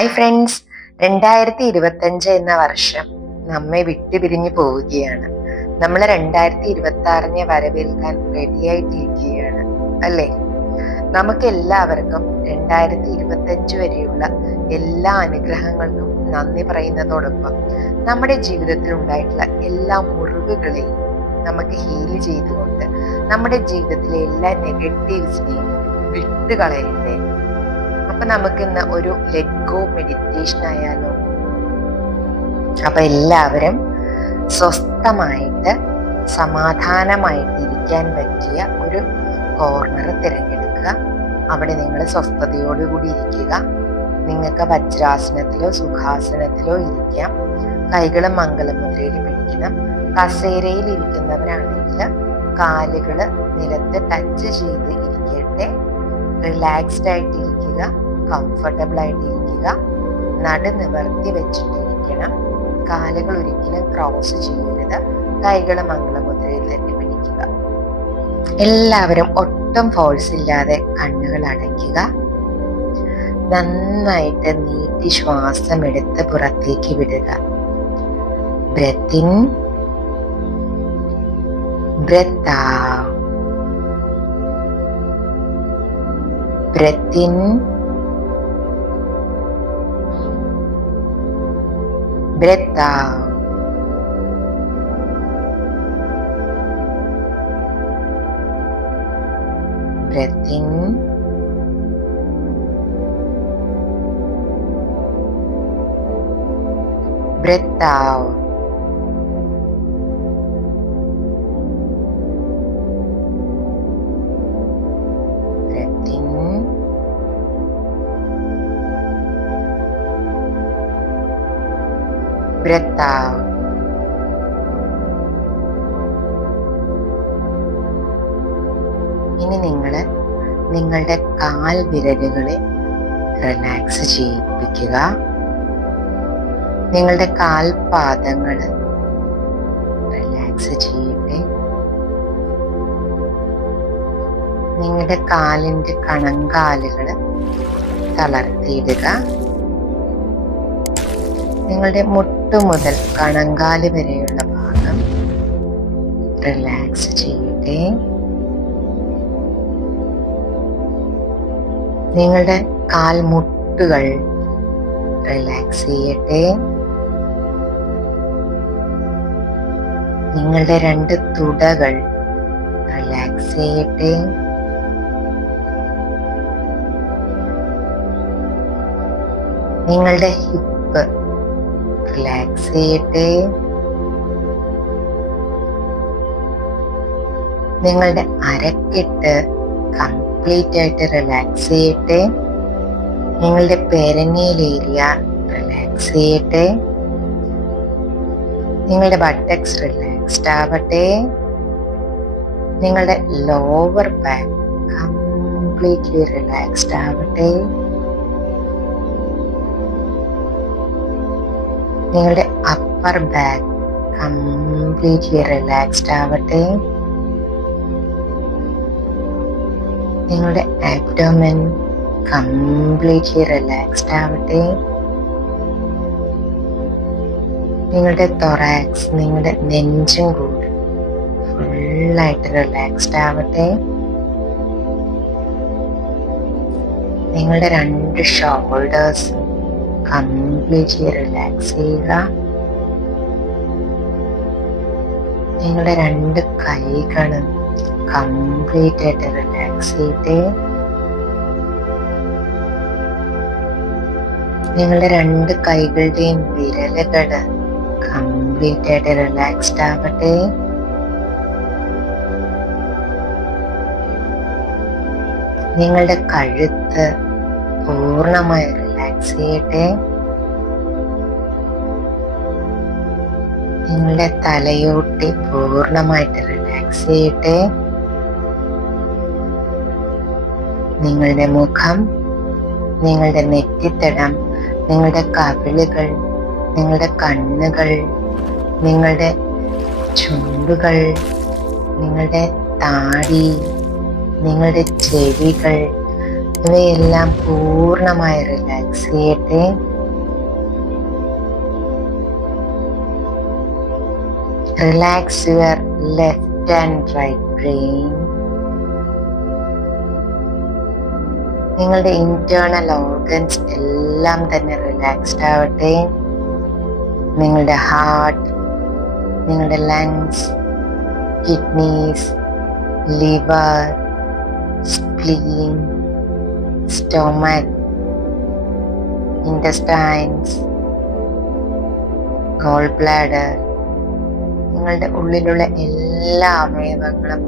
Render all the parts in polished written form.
Hi friends, 2025 എന്ന വർഷം നമ്മെ വിട്ടുപിരിഞ്ഞു പോവുകയാണ്. നമ്മൾ 2026 വരവേൽക്കാൻ റെഡിയായിട്ടിരിക്കുകയാണ് അല്ലേ? നമുക്ക് എല്ലാവർക്കും 2025 വരെയുള്ള എല്ലാ അനുഗ്രഹങ്ങൾക്കും നന്ദി പറയുന്നതോടൊപ്പം നമ്മുടെ ജീവിതത്തിൽ ഉണ്ടായിട്ടുള്ള എല്ലാ മുറിവുകളെയും നമുക്ക് ഹീൽ ചെയ്തുകൊണ്ട് നമ്മുടെ ജീവിതത്തിലെ എല്ലാ നെഗറ്റീവ്സിനെയും വിട്ടുകളയണ്ടേ. അപ്പൊ നമുക്ക് ഇന്ന് ഒരു ലെറ്റ് ഗോ മെഡിറ്റേഷൻ ആയാലോ? അപ്പൊ എല്ലാവരും സ്വസ്ഥമായിട്ട് സമാധാനമായിട്ട് ഇരിക്കാൻ പറ്റിയ ഒരു കോർണർ തിരഞ്ഞെടുക്കുക. അവിടെ നിങ്ങൾ സ്വസ്ഥതയോടുകൂടി ഇരിക്കുക. നിങ്ങൾക്ക് വജ്രാസനത്തിലോ സുഖാസനത്തിലോ ഇരിക്കാം. കൈകൾ മംഗളമുദ്രയിൽ പിടിക്കണം. കസേരയിൽ ഇരിക്കുന്നവരാണെങ്കിൽ കാലുകൾ നിലത്ത് ടച്ച് ചെയ്ത് ഇരിക്കട്ടെ. റിലാക്സ്ഡ് ആയിട്ട് ഇരിക്കുക, കംഫർട്ടബിൾ ആയിട്ട് ഇരിക്കുക. നട നിവർത്തി വെച്ചിട്ടിരിക്കണം. കാലുകൾ ഒരിക്കലും ക്രോസ് ചെയ്യരുത്. കൈകൾ മംഗളമുദ്രയിൽ തന്നെ പിടിക്കുക. എല്ലാവരും ഒട്ടും ഫോഴ്സ് ഇല്ലാതെ കണ്ണുകൾ അടയ്ക്കുക. നന്നായിട്ട് നീട്ടി ശ്വാസം എടുത്ത് പുറത്തേക്ക് വിടുക. Breath in, breath out. Breath in, breath out. Breath in, breath out. Breath in, breath out. ഇനി നിങ്ങൾ നിങ്ങളുടെ കാൽ വിരലുകളെ റിലാക്സ് ചെയ്യിപ്പിക്കുക. നിങ്ങളുടെ കാൽപാദങ്ങൾ റിലാക്സ് ചെയ്യട്ടെ. നിങ്ങളുടെ കാലിൻ്റെ കണങ്കാലുകൾ തളർത്തിയിടുക. നിങ്ങളുടെ മുട്ടു മുതൽ കണങ്കാല് വരെയുള്ള ഭാഗം റിലാക്സ് ചെയ്യട്ടെ. നിങ്ങളുടെ കാൽമുട്ടുകൾ റിലാക്സ് ചെയ്യട്ടെ. നിങ്ങളുടെ രണ്ട് തുടകൾ റിലാക്സ് ചെയ്യട്ടെ. നിങ്ങളുടെ ഹിപ്പ് റിലാക്സ് ചെയ്യട്ടെ. നിങ്ങളുടെ അരക്കെട്ട് കംപ്ലീറ്റ് ആയിട്ട് റിലാക്സ് ചെയ്യട്ടെ. നിങ്ങളുടെ പെരനിയൽ ഏരിയ റിലാക്സ് ചെയ്യട്ടെ. നിങ്ങളുടെ ബട്ടക്സ് റിലാക്സ്ഡ് ആവട്ടെ. നിങ്ങളുടെ ലോവർ ബാക്ക് കംപ്ലീറ്റ്ലി റിലാക്സ്ഡ് ആവട്ടെ. നിങ്ങളുടെ അപ്പർ ബാക്ക് കംപ്ലീറ്റ്ലി റിലാക്സ്ഡ് ആവട്ടെ. നിങ്ങളുടെ ആബ്ഡോമൻ കംപ്ലീറ്റ്ലി റിലാക്സ്ഡ് ആവട്ടെ. നിങ്ങളുടെ തൊറാക്സ്, നിങ്ങളുടെ നെഞ്ചും കൂടി ഫുള്ളായിട്ട് റിലാക്സ്ഡ് ആവട്ടെ. നിങ്ങളുടെ രണ്ട് ഷോൾഡേഴ്സ് കംപ്ലീറ്റ്ലി റിലാക്സ് ചെയ്യുക. നിങ്ങളുടെ രണ്ട് കൈകളും കംപ്ലീറ്റ് ആയിട്ട് റിലാക്സ് ചെയ്യട്ടെ. നിങ്ങളുടെ രണ്ട് കൈകളുടെയും വിരലുകൾ കംപ്ലീറ്റ് ആയിട്ട് റിലാക്സ്ഡ് ആവട്ടെ. നിങ്ങളുടെ കഴുത്ത് പൂർണ്ണമായി റിലാക്സ് ചെയ്യട്ടെ. നിങ്ങളുടെ തലയോട്ടി പൂർണ്ണമായിട്ട് റിലാക്സ് ചെയ്യട്ടെ. നിങ്ങളുടെ മുഖം, നിങ്ങളുടെ നെറ്റിത്തടം, നിങ്ങളുടെ കവിളുകൾ, നിങ്ങളുടെ കണ്ണുകൾ, നിങ്ങളുടെ ചുണ്ടുകൾ, നിങ്ങളുടെ താടി, നിങ്ങളുടെ ചെവികൾ, ഇവയെല്ലാം പൂർണ്ണമായി റിലാക്സ് ചെയ്യട്ടെ. Relax your left and right brain. നിങ്ങളുടെ ഇന്റേണൽ ഓർഗൻസ് എല്ലാം തന്നെ റിലാക്സ്ഡ് ആവട്ടെ. നിങ്ങളുടെ ഹാർട്ട്, നിങ്ങളുടെ lungs, kidneys, liver, spleen, stomach, intestines, gall bladder, നിങ്ങളുടെ ഉള്ളിലുള്ള എല്ലാ അവയവങ്ങളും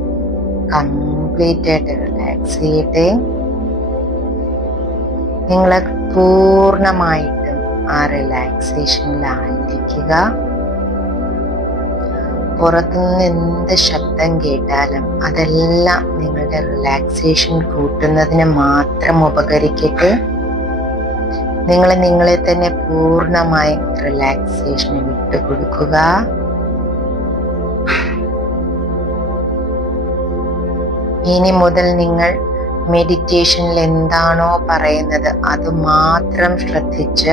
കംപ്ലീറ്റ് ആയിട്ട് റിലാക്സ് ചെയ്യട്ടെ. നിങ്ങൾ പൂർണ്ണമായിട്ടും ആ റിലാക്സേഷനിലായിരിക്കുക. പുറത്തുനിന്ന് എന്ത് ശബ്ദം കേട്ടാലും അതെല്ലാം നിങ്ങളുടെ റിലാക്സേഷൻ കൂട്ടുന്നതിന് മാത്രം ഉപകരിക്കട്ടെ. നിങ്ങൾ നിങ്ങളെ തന്നെ പൂർണ്ണമായും റിലാക്സേഷന് വിട്ടുകൊടുക്കുക. ഇനി മുതൽ നിങ്ങൾ മെഡിറ്റേഷനിൽ എന്താണോ പറയുന്നത് അത് മാത്രം ശ്രദ്ധിച്ച്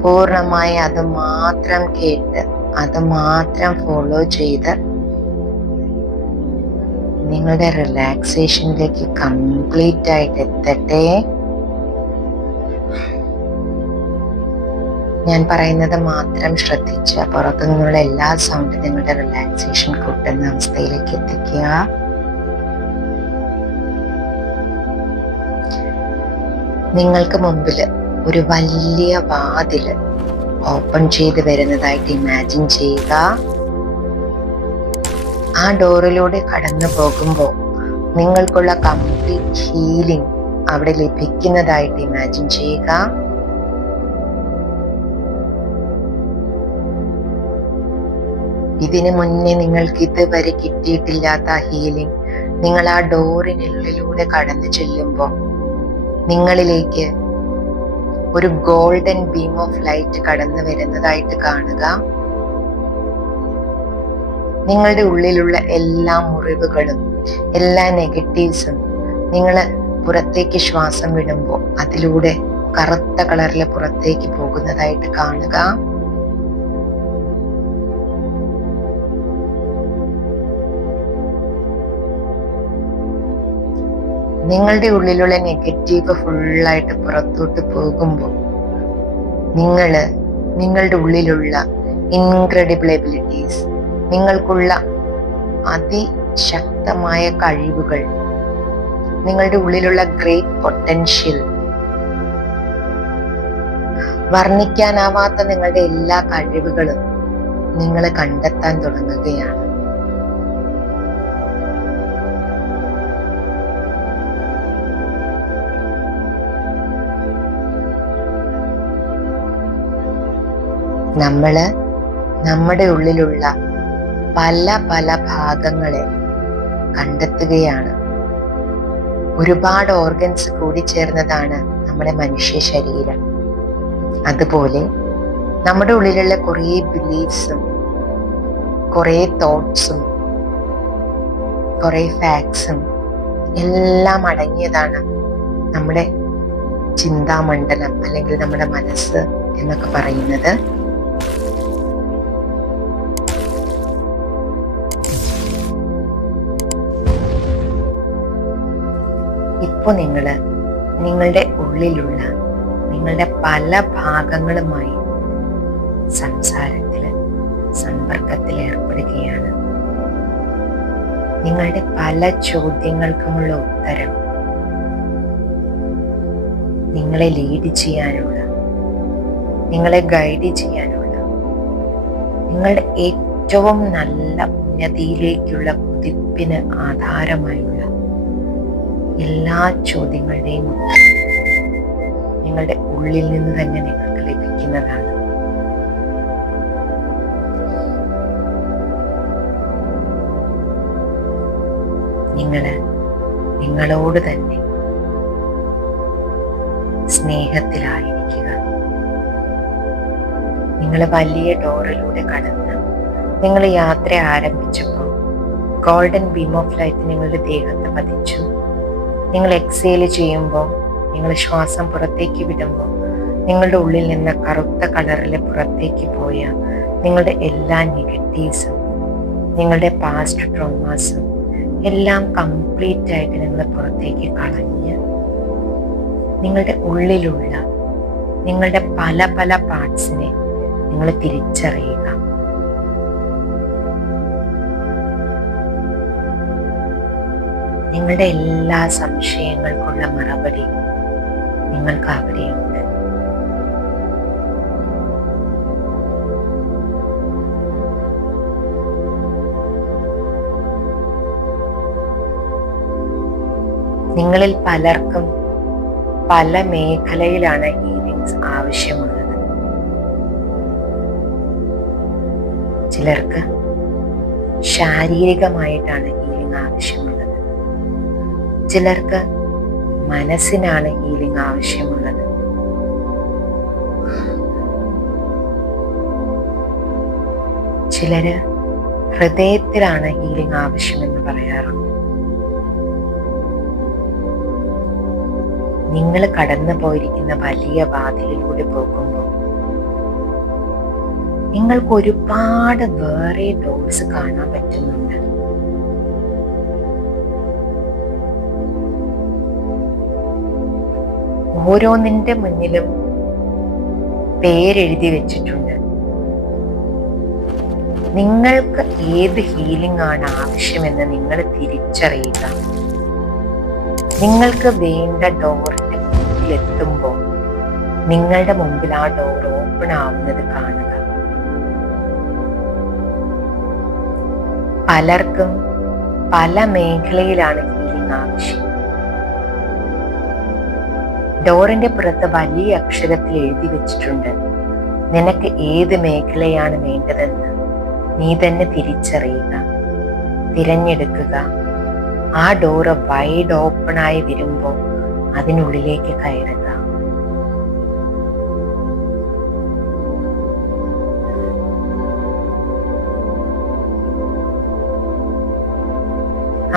പൂർണ്ണമായി അത് മാത്രം കേട്ട് അത് മാത്രം ഫോളോ ചെയ്ത് നിങ്ങളുടെ റിലാക്സേഷനിലേക്ക് കംപ്ലീറ്റ് ആയിട്ട് എത്തട്ടെ. ഞാൻ പറയുന്നത് മാത്രം ശ്രദ്ധിച്ച് പുറത്തു നിന്നുള്ള എല്ലാ സൗണ്ടും നിങ്ങളുടെ റിലാക്സേഷൻ കൂട്ടുന്ന അവസ്ഥയിലേക്ക് എത്തിക്കുക. നിങ്ങൾക്ക് മുമ്പിൽ ഒരു വലിയ വാതില് ഓപ്പൺ ചെയ്ത് വരുന്നതായിട്ട് ഇമാജിൻ ചെയ്യുക. ആ ഡോറിലൂടെ കടന്നു പോകുമ്പോൾ നിങ്ങൾക്കുള്ള കംപ്ലീറ്റ് ഹീലിംഗ് അവിടെ ലഭിക്കുന്നതായിട്ട് ഇമാജിൻ ചെയ്യുക. ഇതിനു മുന്നേ നിങ്ങൾക്ക് ഇതുവരെ കിട്ടിയിട്ടില്ലാത്ത ഹീലിംഗ് നിങ്ങൾ ആ ഡോറിനുള്ളിലൂടെ കടന്നു ചെല്ലുമ്പോൾ നിങ്ങളിലേക്ക് ഒരു ഗോൾഡൻ ബീം ഓഫ് ലൈറ്റ് കടന്നു വരുന്നതായിട്ട് കാണുക. നിങ്ങളുടെ ഉള്ളിലുള്ള എല്ലാ മുറിവുകളും എല്ലാ നെഗറ്റീവ്സും നിങ്ങൾ പുറത്തേക്ക് ശ്വാസം വിടുമ്പോൾ അതിലൂടെ കറുത്ത കളറിൽ പുറത്തേക്ക് പോകുന്നതായിട്ട് കാണുക. നിങ്ങളുടെ ഉള്ളിലുള്ള നെഗറ്റീവ് ഫുള്ളായിട്ട് പുറത്തോട്ട് പോകുമ്പോൾ നിങ്ങളുടെ ഉള്ളിലുള്ള ഇൻക്രെഡിബിൾ എബിലിറ്റീസ്, നിങ്ങൾക്കുള്ള അതിശക്തമായ കഴിവുകൾ, നിങ്ങളുടെ ഉള്ളിലുള്ള ഗ്രേറ്റ് പൊട്ടൻഷ്യൽ, വർണ്ണിക്കാനാവാത്ത നിങ്ങളുടെ എല്ലാ കഴിവുകളും നിങ്ങൾ കണ്ടെത്താൻ തുടങ്ങുകയാണ്. നമ്മുടെ ഉള്ളിലുള്ള പല പല ഭാഗങ്ങളെ കണ്ടെത്തുകയാണ്. ഒരുപാട് ഓർഗൻസ് കൂടിച്ചേർന്നതാണ് നമ്മുടെ മനുഷ്യ ശരീരം. അതുപോലെ നമ്മുടെ ഉള്ളിലുള്ള കുറേ ബിലീഫ്സും കുറേ തോട്ട്സും കുറേ ഫാക്ട്സും എല്ലാം അടങ്ങിയതാണ് നമ്മുടെ ചിന്താമണ്ഡലം അല്ലെങ്കിൽ നമ്മുടെ മനസ്സ് എന്നൊക്കെ പറയുന്നത്. ഇപ്പോൾ നിങ്ങളുടെ ഉള്ളിലുള്ള നിങ്ങളുടെ പല ഭാഗങ്ങളുമായി സമ്പർക്കത്തിൽ ഏർപ്പെടുകയാണ്. നിങ്ങളുടെ പല ചോദ്യങ്ങൾക്കുമുള്ള ഉത്തരം നിങ്ങളെ ലീഡ് ചെയ്യാനുള്ള, നിങ്ങളെ ഗൈഡ് ചെയ്യാനുള്ള, നിങ്ങളുടെ ഏറ്റവും നല്ല ഉന്നതിയിലേക്കുള്ള കുതിപ്പിന് ആധാരമായുള്ള എല്ലാ ചോദ്യങ്ങളുടെയും ഉത്തരം നിങ്ങളുടെ ഉള്ളിൽ നിന്ന് തന്നെ നിങ്ങൾക്ക് ലഭിക്കുന്നതാണ്. നിങ്ങളോട് തന്നെ സ്നേഹത്തിലായിരിക്കുക. നിങ്ങൾ വലിയ ഡോറിലൂടെ കടന്ന് നിങ്ങൾ യാത്ര ആരംഭിച്ചപ്പോൾ ഗോൾഡൻ ബീം ഓഫ് ലൈറ്റ് നിങ്ങളുടെ ദേഹത്ത് പതിച്ചു. നിങ്ങൾ എക്സേൽ ചെയ്യുമ്പോൾ, നിങ്ങൾ ശ്വാസം പുറത്തേക്ക് വിടുമ്പോൾ നിങ്ങളുടെ ഉള്ളിൽ നിന്ന് കറുത്ത കളറിൽ പുറത്തേക്ക് പോയ നിങ്ങളുടെ എല്ലാ നെഗറ്റീവ്സും നിങ്ങളുടെ പാസ്റ്റ് ട്രോമാസും എല്ലാം കംപ്ലീറ്റ് ആയിട്ട് നിങ്ങൾ പുറത്തേക്ക് കളഞ്ഞ് നിങ്ങളുടെ ഉള്ളിലുള്ള നിങ്ങളുടെ പല പല പാർട്സിനെ നിങ്ങൾ തിരിച്ചറിയുക. നിങ്ങളുടെ എല്ലാ സംശയങ്ങൾക്കുള്ള മറുപടി നിങ്ങൾക്ക് അവിടെയുണ്ട്. നിങ്ങളിൽ പലർക്കും പല മേഖലയിലാണ് ഹീലിങ്സ് ആവശ്യമുള്ളത്. ചിലർക്ക് ശാരീരികമായിട്ടാണ് ഹീലിംഗ് ആവശ്യമുള്ളത്, ചിലർക്ക് മനസ്സിനാണ് ഹീലിംഗ് ആവശ്യമുള്ളത്, ചിലര് ഹൃദയത്തിലാണ് ഹീലിംഗ് ആവശ്യമെന്ന് പറയാറുണ്ട്. നിങ്ങൾ കടന്നു പോയിരിക്കുന്ന വലിയ വാതിലിലൂടെ പോകുമ്പോൾ നിങ്ങൾക്ക് ഒരുപാട് വേറെ ഡോർസ് കാണാൻ പറ്റുന്നുണ്ട്. ഓരോന്നിന്റെ മുന്നിലും പേരെഴുതി വെച്ചിട്ടുണ്ട്. നിങ്ങൾക്ക് ഏത് ഹീലിംഗ് ആണ് ആവശ്യമെന്ന് നിങ്ങൾ തിരിച്ചറിയുക. നിങ്ങൾക്ക് വേണ്ട ഡോറിന്റെ മുന്നിലെത്തുമ്പോൾ നിങ്ങളുടെ മുമ്പിൽ ആ ഡോർ ഓപ്പൺ ആവുന്നത് കാണുക. പലർക്കും പല മേഖലയിലാണ് ഹീലിംഗ് ആവശ്യം. ഡോറിന്റെ പുറത്ത് വലിയ അക്ഷരത്തിൽ എഴുതി വെച്ചിട്ടുണ്ട്, നിനക്ക് ഏത് മേഖലയാണ് വേണ്ടതെന്ന് നീ തന്നെ തിരിച്ചറിയുക, തിരഞ്ഞെടുക്കുക. ആ ഡോറ് വൈഡ് ഓപ്പൺ ആയി വരുമ്പോൾ അതിനുള്ളിലേക്ക് കയറുക.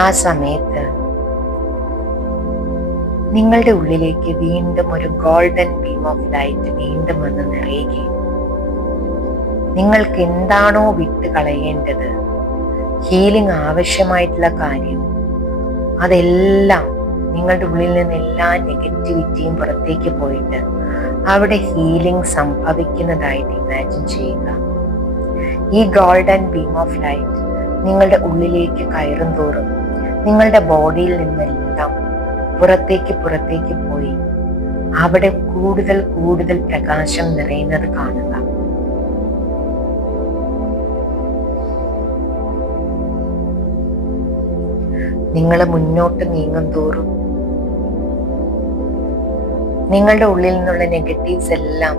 ആ സമയത്ത് നിങ്ങളുടെ ഉള്ളിലേക്ക് വീണ്ടും ഒരു ഗോൾഡൻ ബീം ഓഫ് ലൈറ്റ് വീണ്ടും വന്ന് നിറയുകയും നിങ്ങൾക്ക് എന്താണോ വിട്ട് കളയേണ്ടത്, ഹീലിംഗ് ആവശ്യമായിട്ടുള്ള കാര്യം, അതെല്ലാം നിങ്ങളുടെ ഉള്ളിൽ നിന്ന് എല്ലാ നെഗറ്റിവിറ്റിയും പുറത്തേക്ക് പോയിട്ട് അവിടെ ഹീലിംഗ് സംഭവിക്കുന്നതായിട്ട് ഇമാജിൻ ചെയ്യുക. ഈ ഗോൾഡൻ ബീം ഓഫ് ലൈറ്റ് നിങ്ങളുടെ ഉള്ളിലേക്ക് കയറും തോറും നിങ്ങളുടെ ബോഡിയിൽ നിന്നെല്ലാം പുറത്തേക്ക് പോയി അവിടെ കൂടുതൽ കൂടുതൽ പ്രകാശം നിറയുന്നത് കാണുക. നിങ്ങൾ മുന്നോട്ട് നീങ്ങും തോറും നിങ്ങളുടെ ഉള്ളിൽ നിന്നുള്ള നെഗറ്റീവ്സ് എല്ലാം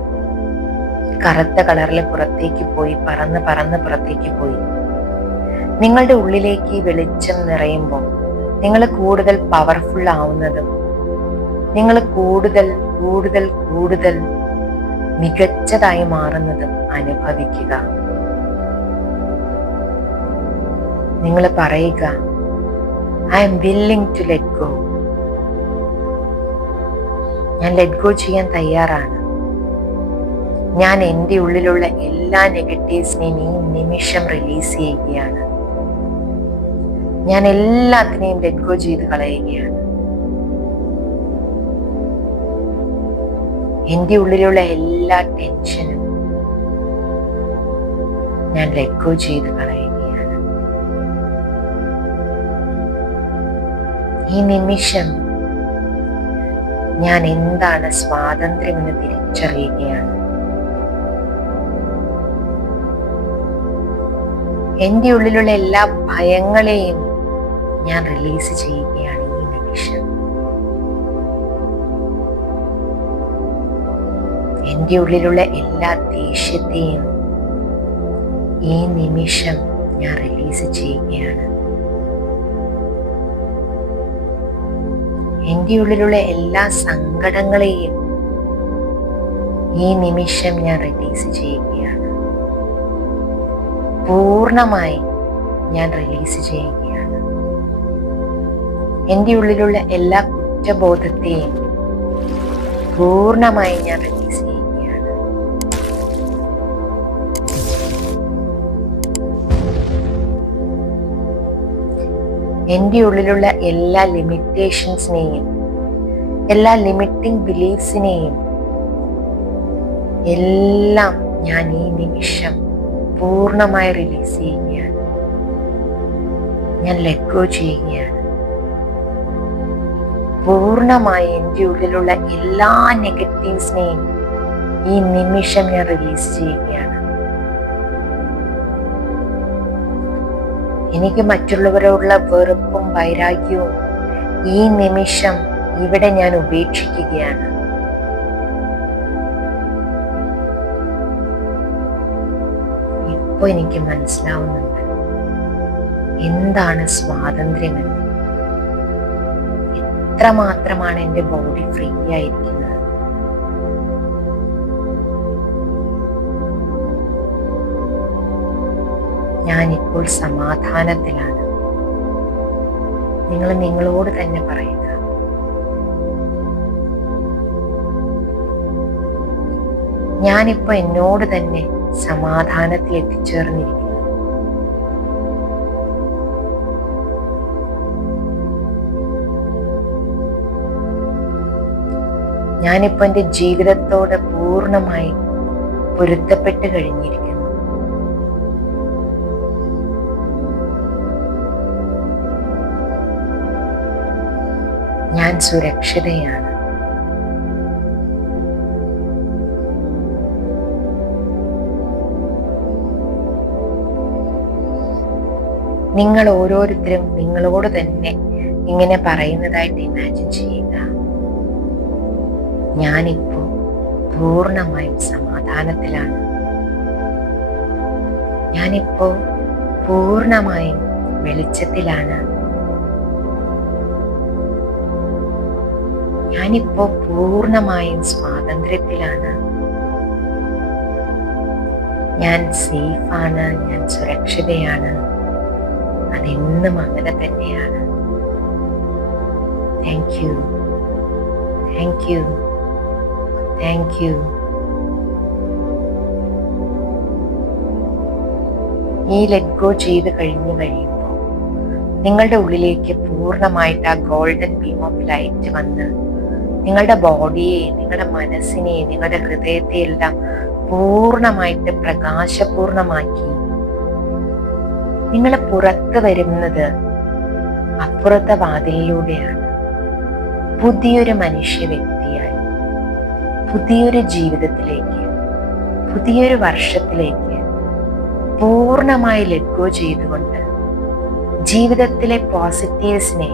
കറുത്ത കളറിൽ പുറത്തേക്ക് പോയി പറന്ന് പുറത്തേക്ക് പോയി. നിങ്ങളുടെ ഉള്ളിലേക്ക് വെളിച്ചം നിറയുമ്പോൾ നിങ്ങൾ കൂടുതൽ പവർഫുൾ ആവുന്നതും നിങ്ങൾ കൂടുതൽ കൂടുതൽ കൂടുതൽ മികച്ചതായി മാറുന്നതും അനുഭവിക്കുക. നിങ്ങൾ പറയുക, I am willing to let go. ഞാൻ ലെറ്റ് ഗോ ചെയ്യാൻ തയ്യാറാണ്. ഞാൻ എൻ്റെ ഉള്ളിലുള്ള എല്ലാ നെഗറ്റീവ്സിനെയും ഈ നിമിഷം റിലീസ് ചെയ്യുകയാണ്. ഞാൻ എല്ലാത്തിനെയും ലെറ്റ് ഗോ ചെയ്ത് കളയുകയാണ്. എൻ്റെ ഉള്ളിലുള്ള എല്ലാ ടെൻഷനും ഞാൻ ലെറ്റ് ഗോ ചെയ്ത് കളയുകയാണ്. ഈ നിമിഷം ഞാൻ എന്താണ് സ്വാതന്ത്ര്യമെന്ന് തിരിച്ചറിയുകയാണ്. എൻ്റെ ഉള്ളിലുള്ള എല്ലാ ഭയങ്ങളെയും ഞാൻ റിലീസ് ചെയ്യുകയാണ് ഈ നിമിഷം. എൻ്റെ ഉള്ളിലുള്ള എല്ലാ ദേഷ്യത്തെയും ഈ നിമിഷം ഞാൻ റിലീസ് ചെയ്യുകയാണ്. എൻ്റെ ഉള്ളിലുള്ള എല്ലാ സങ്കടങ്ങളെയും ഈ നിമിഷം ഞാൻ റിലീസ് ചെയ്യുകയാണ്. പൂർണ്ണമായി ഞാൻ റിലീസ് ചെയ്യുകയാണ്. എൻ്റെ ഉള്ളിലുള്ള എല്ലാ കുറ്റബോധത്തെയും പൂർണ്ണമായി ഞാൻ റിലീസ് ചെയ്യുകയാണ്. എൻ്റെ ഉള്ളിലുള്ള എല്ലാ ലിമിറ്റേഷൻസിനെയും, എല്ലാ ലിമിറ്റിംഗ് ബിലീഫ്സിനെയും എല്ലാം ഞാൻ ഈ നിമിഷം പൂർണ്ണമായി റിലീസ് ചെയ്യുകയാണ്. ഞാൻ ലെറ്റ് ഗോ ചെയ്യുകയാണ്. പൂർണ്ണമായി എൻ്റെ ഉള്ളിലുള്ള എല്ലാ നെഗറ്റീവ്സിനെയും ഈ നിമിഷം ഞാൻ റിലീസ് ചെയ്യുകയാണ്. എനിക്ക് മറ്റുള്ളവരോടുള്ള വെറുപ്പും വൈരാഗ്യവും ഈ നിമിഷം ഇവിടെ ഞാൻ ഉപേക്ഷിക്കുകയാണ്. ഇപ്പോൾ എനിക്ക് മനസ്സിലാവുന്നുണ്ട് എന്താണ് സ്വാതന്ത്ര്യമെന്ന്. എത്രമാത്രമാണ് എൻ്റെ ബോഡി ഫ്രീ ആയിരിക്കുന്നത്. ഞാനിപ്പോൾ സമാധാനത്തിലാണ്. നിങ്ങൾ നിങ്ങളോട് തന്നെ പറയുക, ഞാനിപ്പോൾ എന്നോട് തന്നെ സമാധാനത്തിൽ എത്തിച്ചേർന്നിരിക്കുന്നു. ഞാനിപ്പോൾ എൻ്റെ ജീവിതത്തോട് പൂർണ്ണമായി പൊരുത്തപ്പെട്ട് കഴിഞ്ഞിരിക്കുന്നു. ഞാൻ സുരക്ഷിതയാണ്. നിങ്ങൾ ഓരോരുത്തരും നിങ്ങളോട് തന്നെ ഇങ്ങനെ പറയുന്നതായിട്ട് ഇമാജിൻ ചെയ്യുക, ഞാനിപ്പോൾ പൂർണ്ണമായും സമാധാനത്തിലാണ്. ഞാനിപ്പോൾ പൂർണ്ണമായും വെളിച്ചത്തിലാണ്. ഞാനിപ്പോൾ പൂർണ്ണമായും സ്വാതന്ത്ര്യത്തിലാണ്. ഞാൻ സേഫാണ്. ഞാൻ സുരക്ഷിതയാണ്. അതെന്നും അങ്ങനെ തന്നെയാണ്. Thank you, thank you, thank you. ഈ ലെറ്റ് ഗോ ചെയ്ത് കഴിയുമ്പോൾ നിങ്ങളുടെ ഉള്ളിലേക്ക് പൂർണ്ണമായിട്ട് ആ ഗോൾഡൻ ബീം ഓഫ് ലൈറ്റ് വന്ന് നിങ്ങളുടെ ബോഡിയെ, നിങ്ങളുടെ മനസ്സിനെ, നിങ്ങളുടെ ഹൃദയത്തെ എല്ലാം പൂർണ്ണമായിട്ട് പ്രകാശപൂർണമാക്കി നിങ്ങൾ പുറത്ത് വരുന്നത് അപ്പുറത്തെ വാതിലിലൂടെയാണ്. പുതിയൊരു മനുഷ്യ വ്യക്തിയായി, പുതിയൊരു ജീവിതത്തിലേക്ക്, പുതിയൊരു വർഷത്തിലേക്ക് പൂർണ്ണമായി ലെറ്റ് ഗോ ചെയ്തുകൊണ്ട് ജീവിതത്തിലെ പോസിറ്റീവ്സിനെ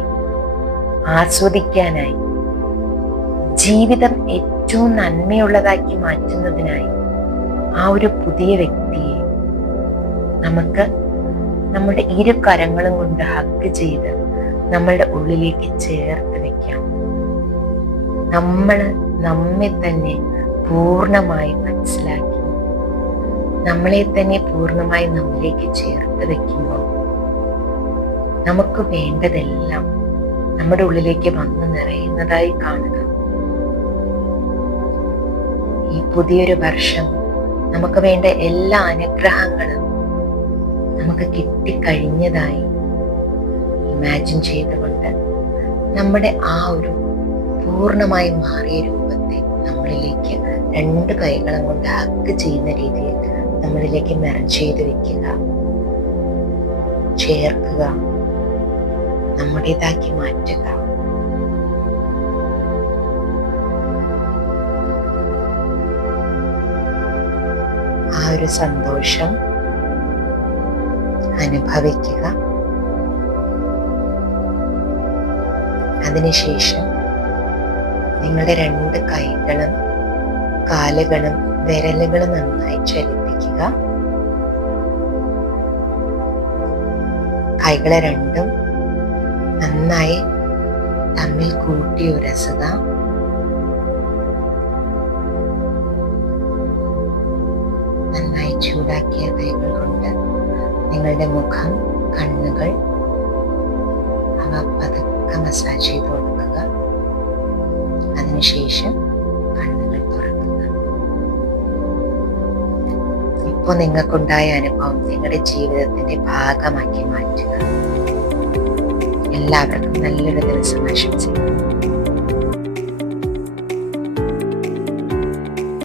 ആസ്വദിക്കാനായി, ജീവിതം ഏറ്റവും നന്മയുള്ളതാക്കി മാറ്റുന്നതിനായി ആ ഒരു പുതിയ വ്യക്തിയെ നമുക്ക് നമ്മുടെ ഇരു കരങ്ങളും കൊണ്ട് ഹഗ് ചെയ്ത് നമ്മളുടെ ഉള്ളിലേക്ക് ചേർത്ത് വെക്കാം. നമ്മൾ നമ്മെ തന്നെ പൂർണ്ണമായി മനസ്സിലാക്കി നമ്മളെ തന്നെ പൂർണ്ണമായി നമ്മിലേക്ക് ചേർത്ത് വെക്കുമ്പോൾ നമുക്ക് വേണ്ടതെല്ലാം നമ്മുടെ ഉള്ളിലേക്ക് വന്ന് നിറയുന്നതായി കാണുക. ഈ പുതിയൊരു വർഷം നമുക്ക് വേണ്ട എല്ലാ അനുഗ്രഹങ്ങളും നമുക്ക് കിട്ടിക്കഴിഞ്ഞതായി ഇമാജിൻ ചെയ്തുകൊണ്ട് നമ്മുടെ ആ ഒരു പൂർണ്ണമായി മാറിയ രൂപത്തെ നമ്മളിലേക്ക് രണ്ട് കൈകളും കൊണ്ട് ഹഗ് ചെയ്യുന്ന രീതിയിൽ നമ്മളിലേക്ക് മെർജ് ചെയ്ത് വെക്കുക, ചേർക്കുക, നമ്മുടേതാക്കി മാറ്റുക. ആ ഒരു സന്തോഷം അനുഭവിക്കുക. അതിനുശേഷം നിങ്ങളുടെ രണ്ട് കൈകളും കാലുകളും വിരലുകളും നന്നായി ചലിപ്പിക്കുക. കൈകളെ രണ്ടും നന്നായി തമ്മിൽ കൂട്ടി ഉരസുക. നന്നായി ചൂടാക്കിയ കൈകൾ കൊണ്ട് നിങ്ങളുടെ മുഖം, കണ്ണുകൾ അവ പതുക്കെ മസാജ് ചെയ്ത് കൊടുക്കുക. അതിനുശേഷം കണ്ണുകൾ തുറക്കുക. ഇപ്പോൾ നിങ്ങൾക്കുണ്ടായ അനുഭവം നിങ്ങളുടെ ജീവിതത്തിന്റെ ഭാഗമാക്കി മാറ്റുക. എല്ലാവർക്കും നല്ലൊരു ദിവസം ആശംസിക്കുന്നു.